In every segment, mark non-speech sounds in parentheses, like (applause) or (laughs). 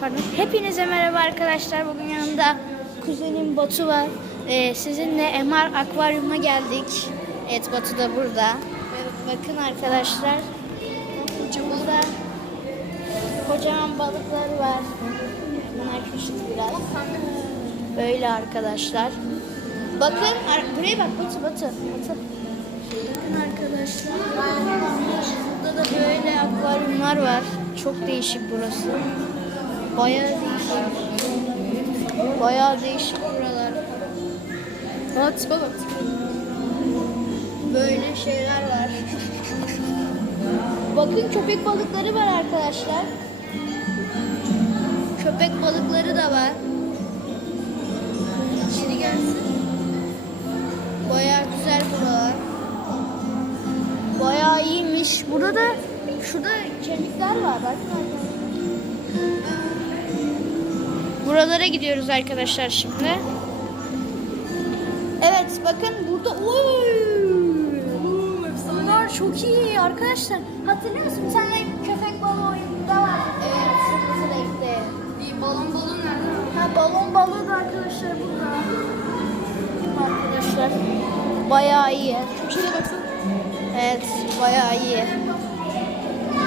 Pardon. Hepinize merhaba arkadaşlar. Bugün yanımda kuzenim Batu var. Ee, sizinle MR Akvaryum'a geldik. Evet Batu da burada. Bakın arkadaşlar. Burada kocaman balıklar var. Bunlar küçük biraz. Böyle arkadaşlar. Bakın buraya bak Batu Batu. Batu. Bakın arkadaşlar. Burada da böyle akvaryumlar var. Çok değişik burası. Bayağı değişik. Bayağı değişik buralar. Bat babat. Böyle şeyler var. Bakın köpek balıkları var arkadaşlar. Köpek balıkları da var. İçeri gelsin. Bayağı güzel buralar. Bayağı iyiymiş. Burada da şurada kemikler var. Bakın arkadaşlar. Buralara gidiyoruz arkadaşlar şimdi. Evet bakın burada oy. Bunlar çok iyi arkadaşlar. Hatırlıyor musun? Bir tane köpek balığı oyununda var. Evet. Renkli. İyi balon balon nerede? Ha balon balığı da arkadaşlar burada. Arkadaşlar bayağı iyi. Şuraya baksana. Evet bayağı iyi.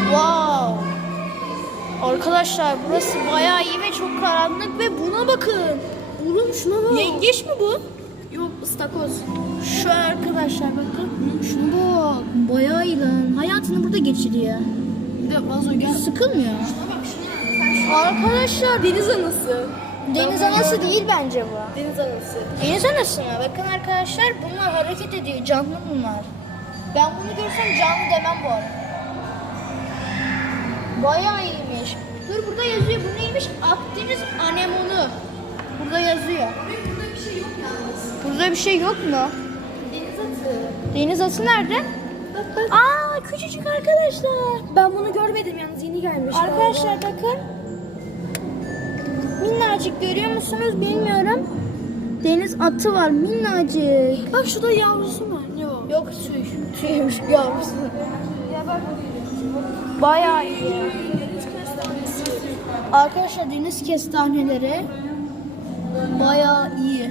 Wow. Arkadaşlar burası bayağı iyi karanlık ve buna bakın. Oğlum şuna bak. Yengeç mi bu? Yok ıstakoz. Şu arkadaşlar bakın. Şuna bak. Bayağı iyi lan. Hayatını burada geçiriyor. Bir de vazo gel. Sıkılmıyor. Şuna bak şuna. Arkadaşlar Deniz anası. deniz anası değil bence bu. Deniz anası. Deniz anası mı? Bakın arkadaşlar bunlar hareket ediyor. Canlı bunlar. Ben bunu görsem canlı demem bu arada. Bayağı iyiymiş. Dur burada yazıyor. Bu neymiş? Akdeniz anemonu. Burada yazıyor. Burada bir şey yok yalnız. Burada bir şey yok mu? Deniz atı. Deniz atı nerede? Bak bak. Aa küçücük arkadaşlar. Ben bunu görmedim yalnız yeni gelmiş. Arkadaşlar bakın. Minnacık görüyor musunuz bilmiyorum. Deniz atı var minnacık. Bak şurada yavrusu var. O? Yok tüy. Tüymüş yavrusu. Ya bak. Bayağı iyi. Arkadaşlar deniz kestaneleri bayağı iyi.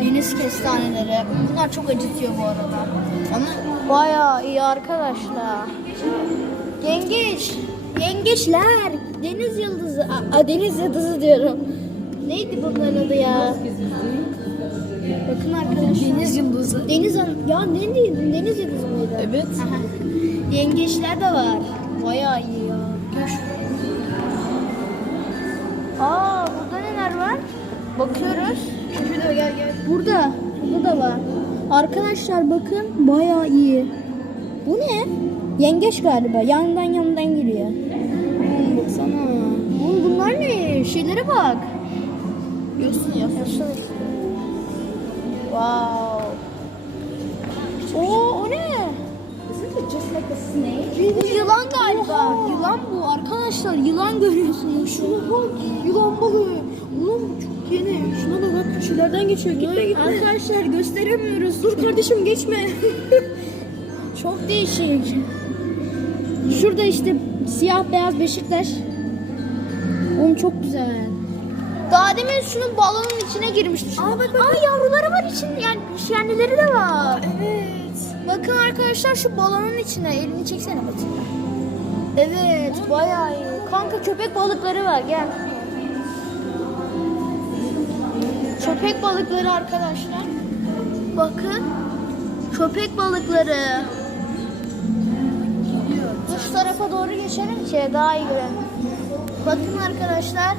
Deniz kestaneleri. Bunlar çok acıtıyor bu arada. Ama bayağı iyi arkadaşlar. Yengeç. Yengeçler. Deniz yıldızı. Aa, deniz yıldızı diyorum. Neydi bunların adı ya? Bakın arkadaşlar. Deniz yıldızı. Deniz an- ya ne diyeyim? Deniz yıldızı mıydı? Evet. Aha. Yengeçler de var. Bayağı iyi ya. Aa burada neler var? Bakıyoruz. Şurada gel gel. Burada. Burada da var. Arkadaşlar bakın bayağı iyi. Bu ne? Yengeç galiba. Yandan yandan geliyor. Oğlum baksana. Oğlum bunlar ne? Şeylere bak. Yosun yosun. Wow. Oo o ne? Isn't it just like a snake? Bu yılan galiba. Yılan bu arkadaşlar. Yılan görüyorsunuz. Şuna bak. Yılan balığı. Oğlum çok yeni. Şuna da bak köşelerden geçiyor. Gitme gitme. Arkadaşlar gösteremiyoruz. Dur kardeşim geçme. (laughs) Çok değişik. Şurada işte siyah beyaz Beşiktaş. Oğlum çok güzel. Daha demin şunun balonun içine girmişti. Aa bak bak. Aa yavruları var için yani şenlileri de var. evet. Bakın arkadaşlar şu balonun içine elini çeksene Batı. Evet bayağı iyi. Kanka köpek balıkları var gel. Köpek balıkları arkadaşlar. Bakın. Köpek balıkları. Şu tarafa doğru geçelim ki daha iyi görelim. Bakın arkadaşlar.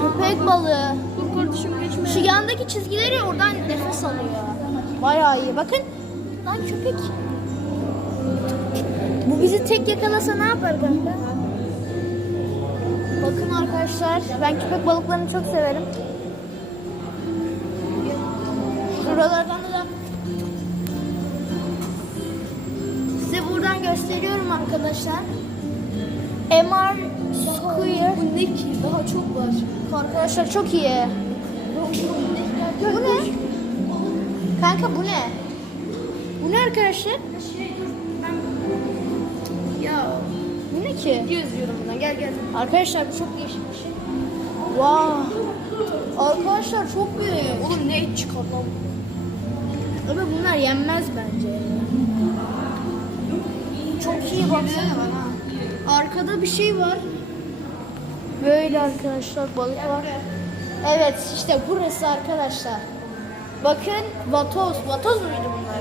Köpek balığı. Şu yandaki çizgileri oradan nefes alıyor. Bayağı iyi. Bakın. Lan köpek. Bizi tek yakalasa ne yapar kanka? Bakın arkadaşlar. Ben köpek balıklarını çok severim. Şuralardan da size buradan gösteriyorum arkadaşlar. MR Square. Bu ne ki? Daha çok var. Arkadaşlar çok iyi. Bu ne? Kanka bu ne? Bu ne arkadaşlar? Şey. Ya Bu ne ki? izliyorum buradan. Gel gel. Arkadaşlar bu çok değişik bir şey. Wow. Arkadaşlar çok büyük. Oğlum ne et çıkar lan? Ama bunlar yenmez bence. Çok iyi baksana. Arkada bir şey var. Böyle arkadaşlar balık var. Evet işte burası arkadaşlar. Bakın vatoz. Vatoz muydu bunlar?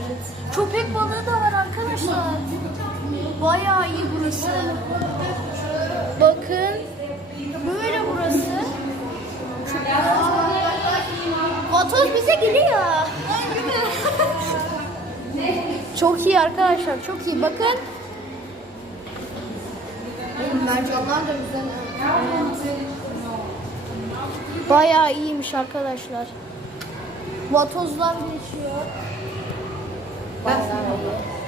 Köpek balığı da var arkadaşlar. Bayağı iyi burası. Bakın. Böyle burası. Vatoz bize geliyor. çok iyi arkadaşlar. Çok iyi. Bakın. Mercanlar da güzel. Bayağı iyiymiş arkadaşlar. Vatozlar geçiyor. Bayağı iyi.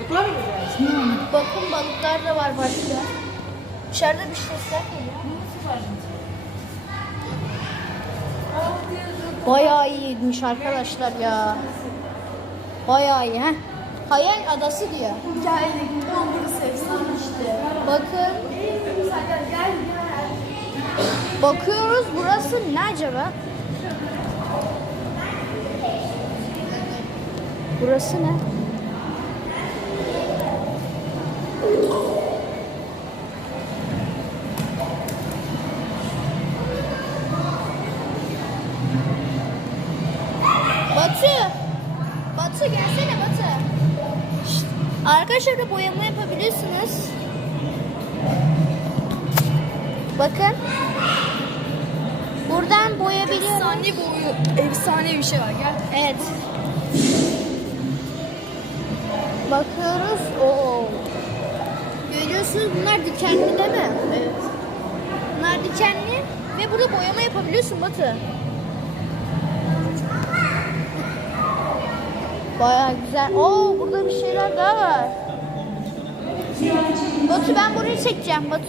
Mutlar mı güzel? Bakın balıklar da var başka. Dışarıda bir sesler geliyor. Bayağı iyiymiş arkadaşlar ya. Bayağı iyi. Heh. Hayal adası diyor. Geldik. Burası efsane işte. Bakın. Bakıyoruz burası ne acaba? Burası ne? Batı. Batı gelsene Batı. Şşt. Arkadaşlar da boyama yapabilirsiniz. Bakın. Buradan boyayabiliyorum. Efsane boyu. Efsane bir şey var. Gel. Evet. Bakıyoruz. Oo. Görüyorsunuz bunlar dikenli değil mi? Evet. Bunlar dikenli ve burada boyama yapabiliyorsun Batı. Baya güzel. Oo burada bir şeyler daha var. Batu ben burayı çekeceğim Batu.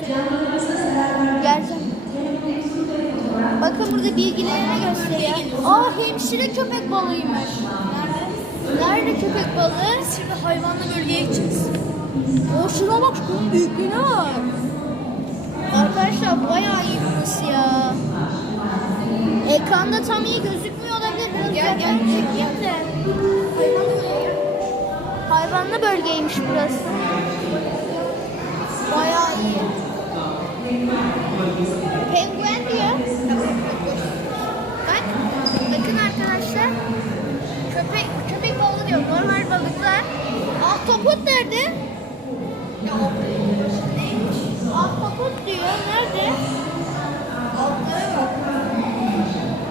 Geleceğim. Bakın burada bilgilerini gösteriyor. Aa hemşire köpek balığıymış. Nerede? Nerede köpek balığı? Şimdi hayvanlı bölgeye gideceğiz. O şuna bak şunun büyüklüğüne bak. Arkadaşlar bayağı iyi burası ya. Ekranda tam iyi gözükmüyor olabilir. Biraz Gel, gel. çekeyim de. Hayvanlı bölgeymiş burası. Bayağı iyi. Penguen diyor. Bak, bakın arkadaşlar. Köpek, köpek balığı diyor. Normal balıklar. Ahtapot nerede? Ahtapot diyor. Nerede?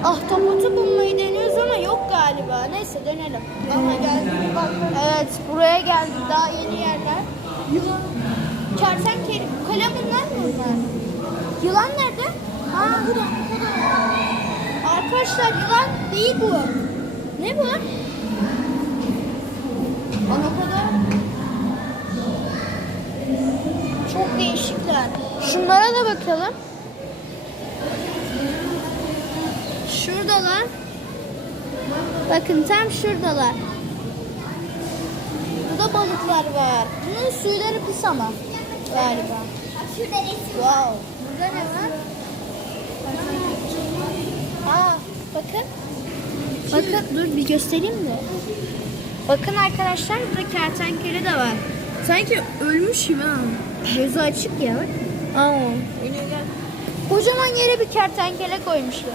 Ahtapotu bulmayı deniyoruz ama yok galiba. Neyse dönelim. Aha geldik. Bak. Evet buraya geldik. Daha yeni yerler. Yılan. Kertenkele. Kalemunlar mı bunlar? Yılan nerede? Ha bu da. Bu da. Arkadaşlar yılan değil bu. Ne bu? Anakoda. Çok değişikler. Şunlara da bakalım. Şuradalar. Bakın tam şuradalar. Burada balıklar var. Bunun suyları pis ama galiba. Wow. Burada ne var? Aa, bakın. Bakın dur bir göstereyim de. Bakın arkadaşlar burada kertenkele de var. Sanki ölmüşüm ha. Gözü açık ya. Aa. Kocaman yere bir kertenkele koymuşlar.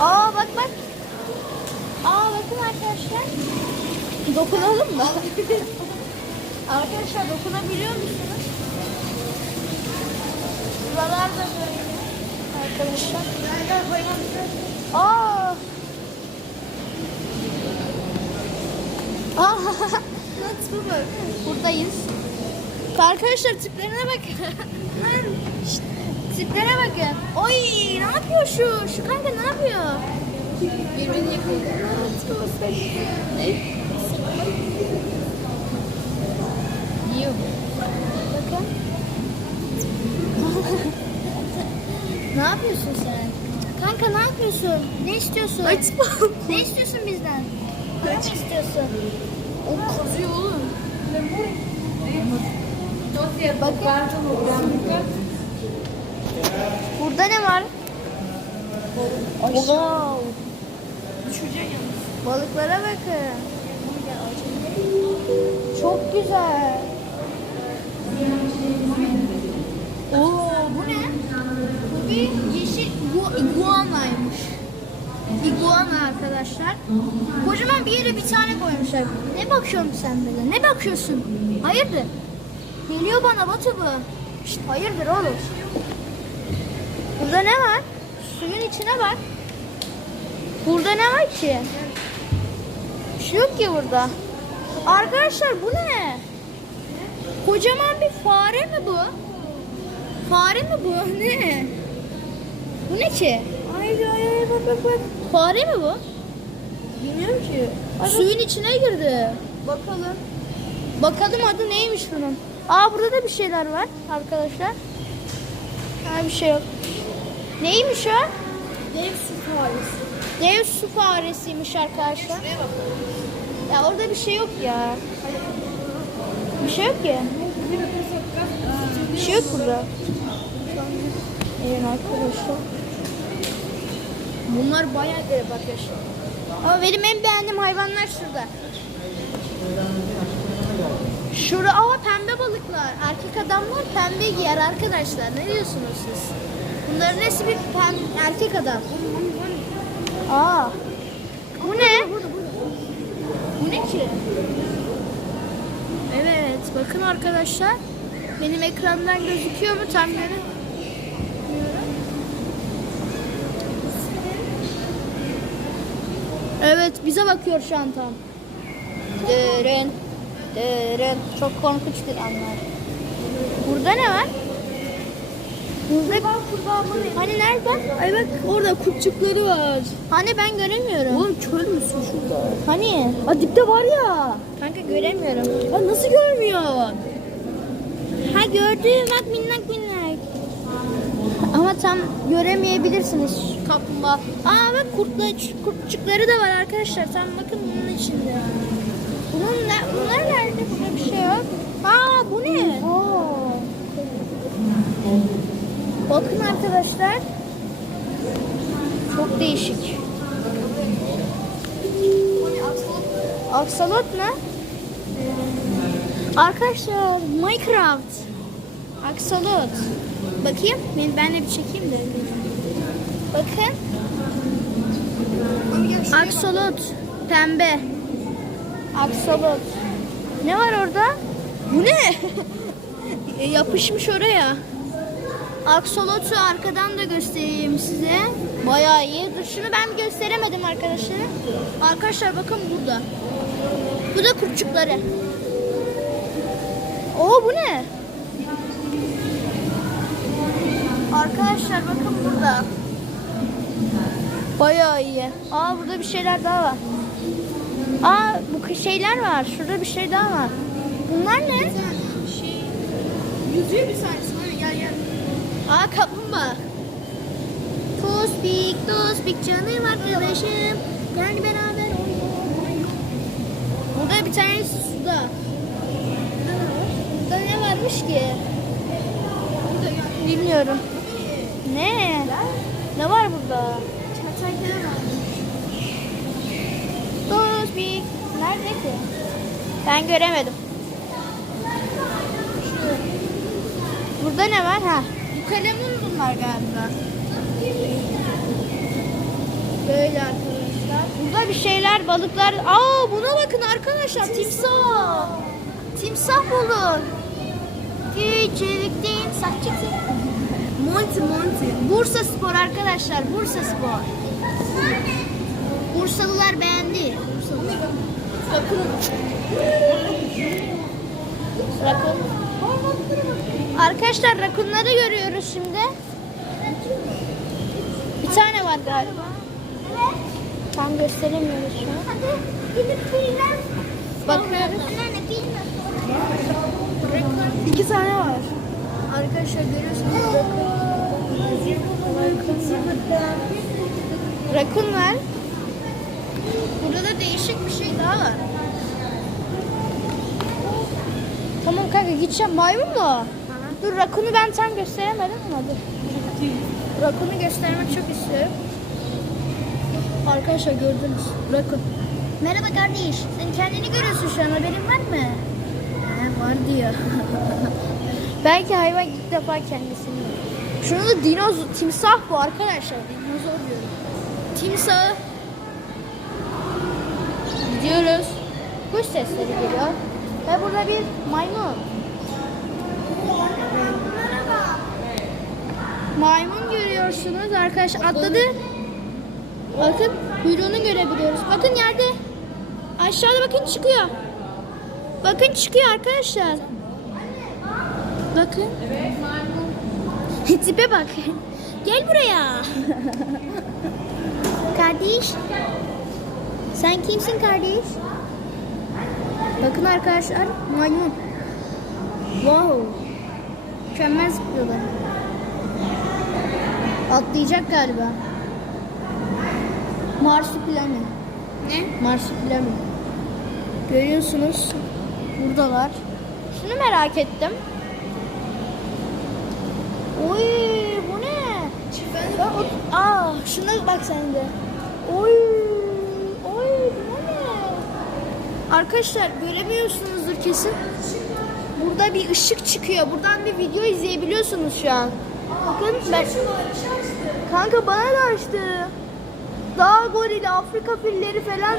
Aa bak bak. Aa bakın arkadaşlar. Dokunalım mı? (laughs) arkadaşlar dokunabiliyor musunuz? Buralar da böyle. Arkadaşlar. Aa. Aa. (laughs) Nasıl bak? Buradayız. Arkadaşlar tiplerine bakın. (laughs) Şşt, tiplere bakın. Oy ne yapıyor şu? Şu kanka ne yapıyor? Birbirini. Yiyor. Bakın. (laughs) ne yapıyorsun sen? Kanka ne yapıyorsun? Ne istiyorsun? Açma. Ne istiyorsun bizden? Ne istiyorsun? O kazıyor oğlum. Bakın. Burada ne var? Wow. Balıklara bakın. Çok güzel. Oo, bu ne? Bu bir yeşil igu- iguanaymış. İguana arkadaşlar. Kocaman bir yere bir tane koymuşlar. Ne bakıyorsun sen böyle? Ne bakıyorsun? Hayırdır? Geliyor bana Batu bu. Şşt, hayırdır oğlum? Burada ne var? Suyun içine bak. Burada ne var ki? Bir şey yok ki burada. Arkadaşlar bu ne? Kocaman bir fare mi bu? Fare mi bu? (laughs) Ne? Bu ne ki? Ay ay ay bak bak bak. Fare mi bu? Bilmiyorum ki. Suyun içine girdi. Bakalım. Bakalım adı neymiş bunun. Aa burada da bir şeyler var arkadaşlar. Ha bir şey yok. Neymiş o? Dev su faresi. Dev su faresiymiş arkadaşlar. Ya orada bir şey yok ya. Bir şey yok ki. Bir şey yok burada. Evet arkadaşlar. Bunlar bayağı dev arkadaşlar. Ama benim en beğendiğim hayvanlar şurada. Şurada aa pembe balıklar. Erkek adamlar pembe giyer arkadaşlar. Ne diyorsunuz siz? Bunların hepsi bir pem- erkek adam. Aa. Bu ne? Bu ne ki? Evet, bakın arkadaşlar. Benim ekrandan gözüküyor mu tam göremiyorum. Evet, bize bakıyor şu an tam. Dırın, dırın. Çok korkunç bir anlar. Burada ne var? Burada Hani nerede? Ay bak orada kurtçukları var. Hani ben göremiyorum. Oğlum kör müsün şurada? Hani? Aa dipte var ya. Kanka göremiyorum. Ya nasıl görmüyor? Ha gördüm bak minnak minnak. Ama tam göremeyebilirsiniz kaplumbağa. Aa bak kurtla, kurtçukları da var arkadaşlar. Tam bakın bunun içinde. Bunun ne, bunlar nerede? Burada bir şey yok. Aa bu ne? Bakın arkadaşlar. Çok değişik. Aksalot ne? Arkadaşlar Minecraft. Aksolot. Bakayım. Ben, ben de bir çekeyim de. Bakın. Aksolot. Pembe. Aksolot. Ne var orada? Bu ne? (laughs) E, Yapışmış oraya. Aksolotu arkadan da göstereyim size. Bayağı iyi. Dur şunu ben gösteremedim arkadaşlar. Arkadaşlar bakın burada. Bu da kurtçukları. Oo bu ne? Arkadaşlar bakın burada. Bayağı iyi. Aa burada bir şeyler daha var. Aa bu şeyler var. Şurada bir şey daha var. Bunlar ne? Şey yüzüyor bir tanesi. Hadi gel gel. Aa kaplumbağa. Tospik, tospik canım arkadaşım. Gel beraber. Burada bir tanesi suda. Burada ne varmış ki? Bilmiyorum. Ne? Ne var burada? Çatalya var. Tospik. Nerede ki? Ben göremedim. Burada ne var? Ha. Bu kalemun bunlar galiba. Böyle arkadaşlar. Burada bir şeyler, balıklar. Aa buna bakın arkadaşlar. Timsah. Timsah bulun. Küçük timsah çıksın. Monty Monty. Bursa Spor arkadaşlar. Bursa Spor. Bursalılar beğendi. Rakun. Arkadaşlar rakunları görüyoruz şimdi. Bir tane var galiba. Tam gösteremiyoruz şu an. Bakıyoruz. İki tane var. Arkadaşlar görüyorsunuz rakun var. Burada da değişik bir şey daha var. Tamam kanka gideceğim. Maymun mu? Dur rakunu ben tam gösteremedim ama dur. Rakunu göstermek çok istiyorum. Arkadaşlar gördünüz. Rakun. Merhaba kardeş. Sen kendini görüyorsun şu an. Haberin var mı? He, var diyor. (laughs) Belki hayvan ilk defa kendisini. Şunu da dinozor, timsah bu arkadaşlar. Dinozor diyorum. Timsah. Gidiyoruz. Kuş sesleri geliyor. Ve burada bir maymun. Maymun görüyorsunuz arkadaşlar. Atladı. Bakın kuyruğunu görebiliyoruz. Bakın yerde. Aşağıda bakın çıkıyor. Bakın çıkıyor arkadaşlar. Bakın. (laughs) Tipe bak. Gel buraya. (laughs) kardeş. Sen kimsin kardeş? Bakın arkadaşlar maymun. Wow. Mükemmel zıplıyorlar. Atlayacak galiba. Marsupilami. Ne? Marsupilami. Görüyorsunuz. Buradalar. Şunu merak ettim. Oy bu ne? Ben o- Aa şuna bak sen de. Oy bu ne? Arkadaşlar göremiyorsunuzdur kesin. Burada bir ışık çıkıyor. Buradan bir video izleyebiliyorsunuz şu an. Bakın ben... Kanka bana da açtı. Dağ gorili, Afrika filleri falan.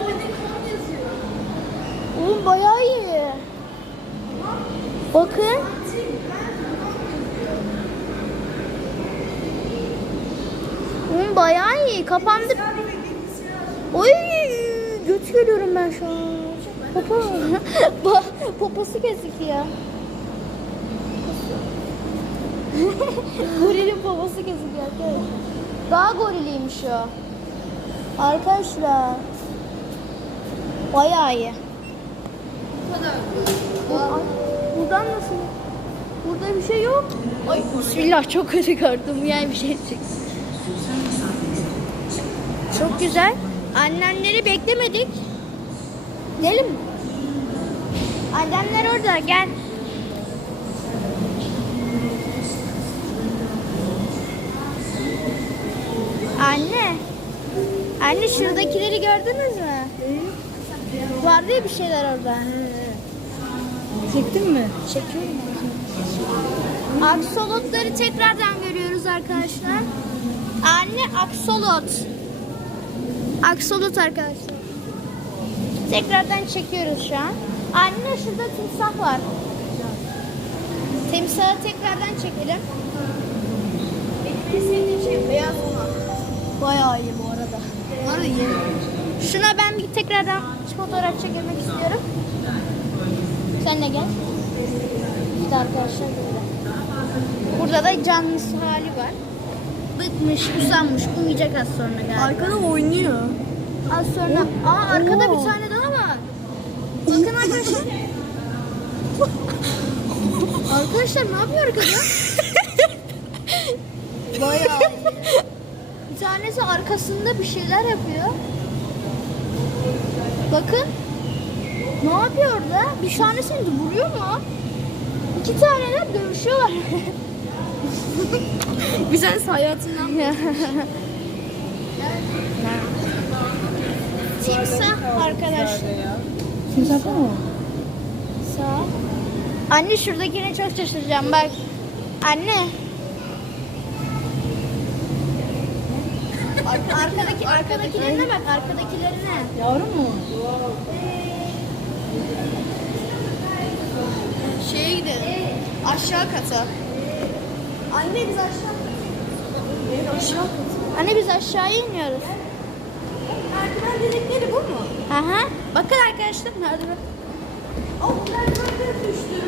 Oğlum bayağı iyi. Bakın. Oğlum bayağı iyi. Kapandı. Oy göt görüyorum ben şu an. (laughs) Popo. Poposu gözüküyor. Gorilin poposu gözüküyor arkadaşlar. Daha goriliymiş o. Arkadaşlar. Bayağı iyi. Ay, Buradan nasıl? Burada bir şey yok. Ay bismillah çok kötü gördüm. Yani bir şey çıktı. Çok güzel. Annemleri beklemedik. Gidelim mi? Annemler orada gel. Anne. Anne şuradakileri gördünüz mü? Vardı ya bir şeyler orada. Çektin mi? Çekiyorum. Aksolotları tekrardan görüyoruz arkadaşlar. Anne aksolot. Aksolot arkadaşlar. Tekrardan çekiyoruz şu an. Anne şurada timsah var. Timsahı tekrardan çekelim. Benim en sevdiğim şey beyaz olan. Bayağı iyi bu arada. Bu arada iyi. Şuna ben bir tekrardan fotoğraf çekmek istiyorum. Sen de gel. İşte arkadaşlar burada. Burada da canlısı hali var. Bıkmış, usanmış, uyuyacak az sonra galiba. Arkada oynuyor. Az sonra. Aa arkada Oo. bir tane. Bakın arkadaşlar. arkadaşlar ne yapıyor arkada? Bayağı. Bir tanesi arkasında bir şeyler yapıyor. Bakın. Ne yapıyor orada? Bir tanesini de vuruyor mu? İki taneler dövüşüyorlar. (laughs) Bir sen hayatından Timsah arkadaşlar. Timsah mı? Sağ. Anne şuradakine çok şaşıracağım bak. Anne. (laughs) Ar- arkadaki arkadakilerine bak arkadakilerine. Yavru mu? Şeye gidelim. Aşağı kata. Anne biz aşağı Aşağı Anne biz aşağıya iniyoruz. Merdiven dedikleri bu mu? Aha. Bakın arkadaşlar merdiven. Oh merdivenler düştü.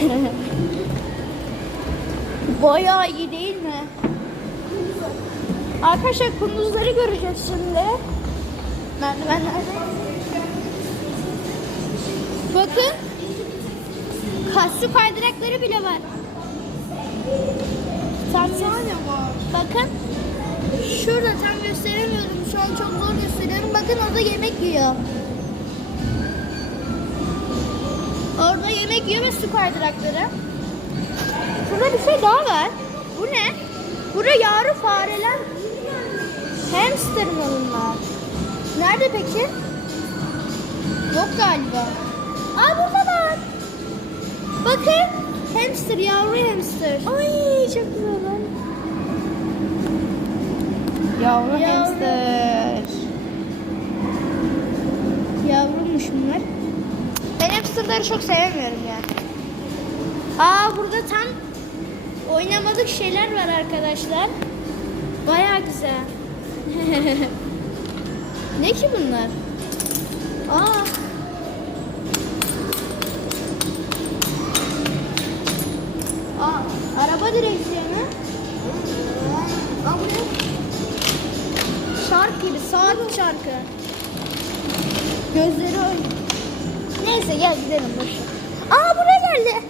(laughs) Bayağı iyi değil mi? Arkadaşlar kunduzları göreceğiz şimdi. Merdivenlerde. Bakın. Ka- su kaydırakları bile var. Tarzan var. Bakın. Şurada tam gösteremiyorum. Şu an çok zor gösteriyorum. Bakın orada yemek yiyor. Yemek yiyor ve su kaydırakları. Şurada bir şey daha var. Bu ne? Burada yavru fareler. Hamster mı bunlar? Nerede peki? Yok galiba. Aa buradalar. Bakın. Hamster, yavru hamster. Ay çok güzel. Yavru, Yavru. hamster. Yavrumuş bunlar. Hamsterları çok sevmiyorum ya. Aa burada tam oynamadık şeyler var arkadaşlar. Baya güzel. (laughs) ne ki bunlar? Aa. Aa, araba direksiyonu. Aa, bu ne? Şark gibi, saat şarkı. Gözleri oynuyor. Neyse gel gidelim boş. Aa buraya geldi.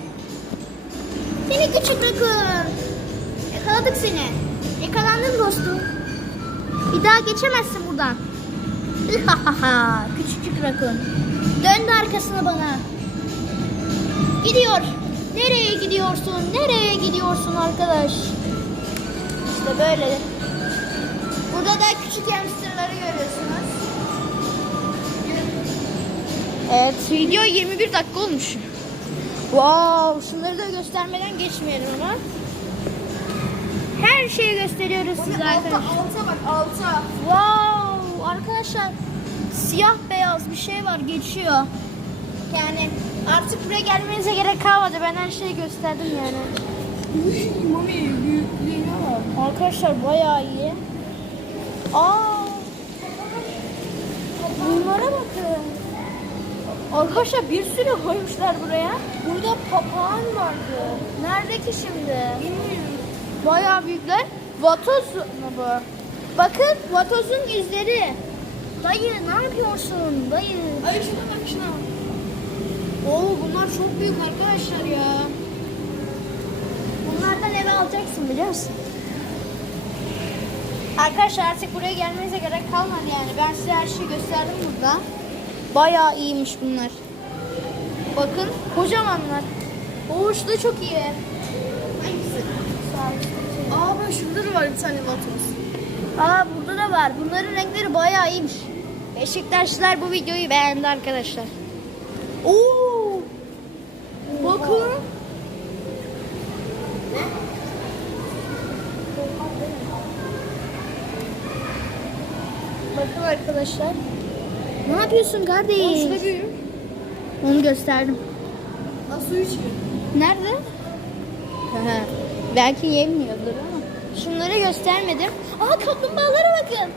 Seni küçük rakun. Yakaladık seni. Yakalandın dostum. Bir daha geçemezsin buradan. (laughs) Küçücük rakun. Döndü arkasına bana. Gidiyor. Nereye gidiyorsun? Nereye gidiyorsun arkadaş? İşte böyle. Burada da küçük hamsterları görüyorsunuz. Evet, video 21 dakika olmuş. Wow, şunları da göstermeden geçmeyelim ama. Her şeyi gösteriyoruz size arkadaşlar. alta bak alta. Wow, arkadaşlar siyah beyaz bir şey var geçiyor. Yani artık buraya gelmenize gerek kalmadı. Ben her şeyi gösterdim yani. Mami büyüklüğüne bak. Arkadaşlar bayağı iyi. Aa. Bunlara bakın. Arkadaşlar bir sürü koymuşlar buraya. Burada papağan vardı. Nerede ki şimdi? Bilmiyorum. Bayağı büyükler. Vatoz mu bu? Bakın vatozun yüzleri. Dayı ne yapıyorsun dayı? Ay şuna bak şuna. Oo bunlar çok büyük arkadaşlar ya. Bunlardan eve alacaksın biliyor musun? Arkadaşlar artık buraya gelmenize gerek kalmadı yani. Ben size her şeyi gösterdim burada. Bayağı iyiymiş bunlar. Bakın kocamanlar. Şu da çok iyi. Hangisi? Aa bak şurada da var bir tane vatoz. Aa burada da var. Bunların renkleri bayağı iyiymiş. Beşiktaşlılar bu videoyu beğendi arkadaşlar. Oo. Bakın. Bakın arkadaşlar. Ne yapıyorsun kardeş? Şurada büyük. Onu gösterdim. Su içiyor. Nerede? Aha, Belki yemiyordur ama. Şunları göstermedim. Aa kaplumbağalara bakın.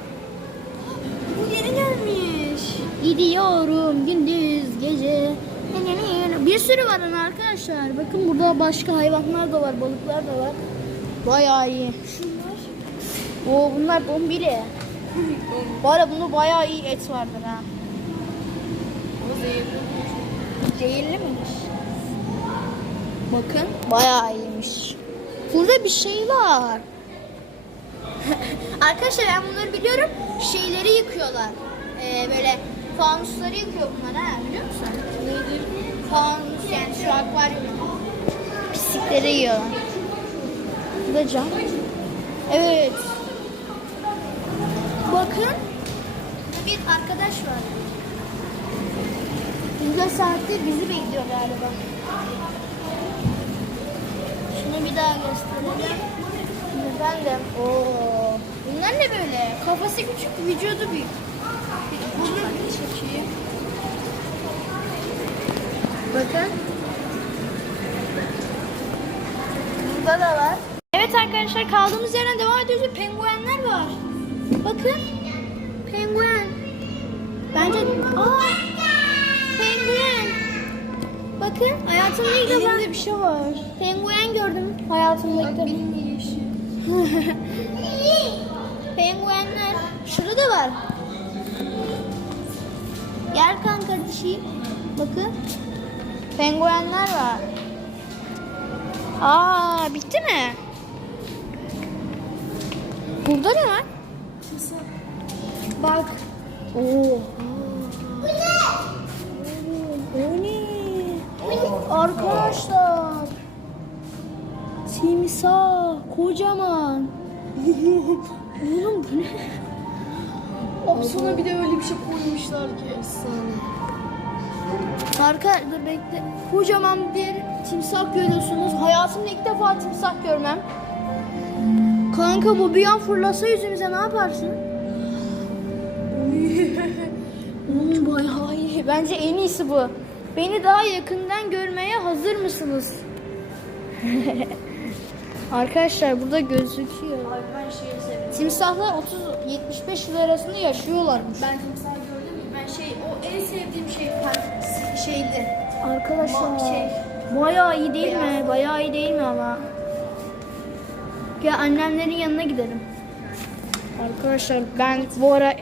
Bu yeni gelmiş. Gidiyorum gündüz gece. Bir sürü var arkadaşlar. Bakın burada başka hayvanlar da var, balıklar da var. Bayağı iyi. Şunlar. Oo bunlar bombili. (laughs) Bu arada bunda bayağı iyi et vardır ha. Zehirli. Miymiş? Bakın. Bayağı iyiymiş. Burada bir şey var. (laughs) Arkadaşlar ben bunları biliyorum. Şeyleri yıkıyorlar. Ee, böyle fanusları yıkıyor bunlar ha biliyor musun? Neydi? Fanus yani şu akvaryum. Pislikleri yiyorlar. Bu da cam. Evet. Bakın. Bir arkadaş var. Burada saatte bizi bekliyor galiba. Şunu bir daha gösterelim. Efendim. Oo. Bunlar ne böyle? Kafası küçük, vücudu büyük. Bunlar çok iyi. Bakın. Burada da var. Evet arkadaşlar kaldığımız yerden devam ediyoruz. ve Penguenler var. Bakın. Penguen. Bence... Aa! Bakın hayatımda ilk defa Elinde bir şey var. penguen gördüm hayatımda ilk defa. (laughs) Penguenler. Şurada da var. Gel kan kardeşim. Bakın. Penguenler var. Aa bitti mi? Burada ne var? Bak. Oo. O ne? Arkadaşlar. Timsah kocaman. Oğlum bu ne? Sana bir de öyle bir şey koymuşlar ki efsane. Arka dur bekle. Kocaman bir timsah görüyorsunuz. Hayatımda ilk defa timsah görmem. Kanka bu bir an fırlasa yüzümüze ne yaparsın? Oğlum bayağı iyi. Bence en iyisi bu. Beni daha yakından görmeye hazır mısınız? (laughs) Arkadaşlar burada gözüküyor. Abi ben şeyi sevdim. Timsahlar 30-75 yıl arasında yaşıyorlarmış. Ben timsah gördüm mü? Ben şey o en sevdiğim şey kalp şeydi. Arkadaşlar Ma- şey. bayağı iyi değil mi? Bayağı iyi değil mi ama? Ya annemlerin yanına gidelim. Arkadaşlar ben bu ara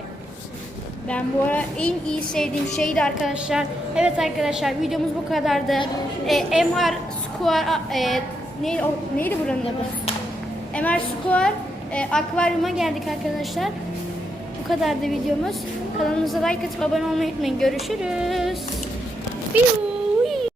ben bu ara en iyi sevdiğim şeydi arkadaşlar. Evet arkadaşlar videomuz bu kadardı. Ee, MR Square e, neydi, o, neydi buranın adı? MR Square e, akvaryuma geldik arkadaşlar. Bu kadardı videomuz. Kanalımıza like atıp abone olmayı unutmayın. Görüşürüz. Biyuu.